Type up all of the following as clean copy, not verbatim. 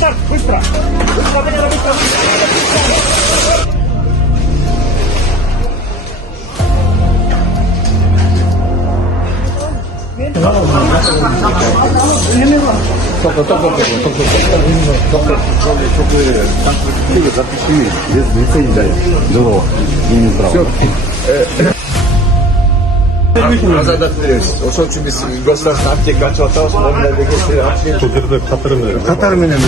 Так, быстро! Быстро! Запиши без лицензии. Дело. Азат беребиз. Ошол үчүн биз государственный аптека ачып атабыз. Бул жерде Катары менен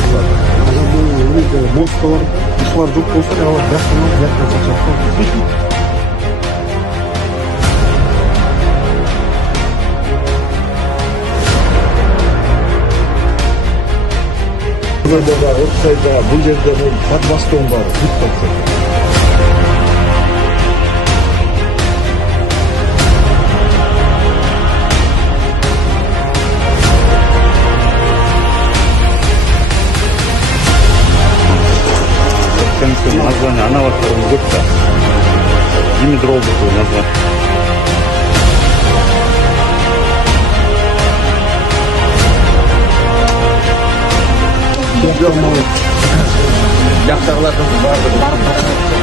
бостор, ишылар жок болсо, алар жакшы чачат. Бул жерде подмостон бар. Название аналогов губка. Димедрол такое название. Жактагылардын баардыгы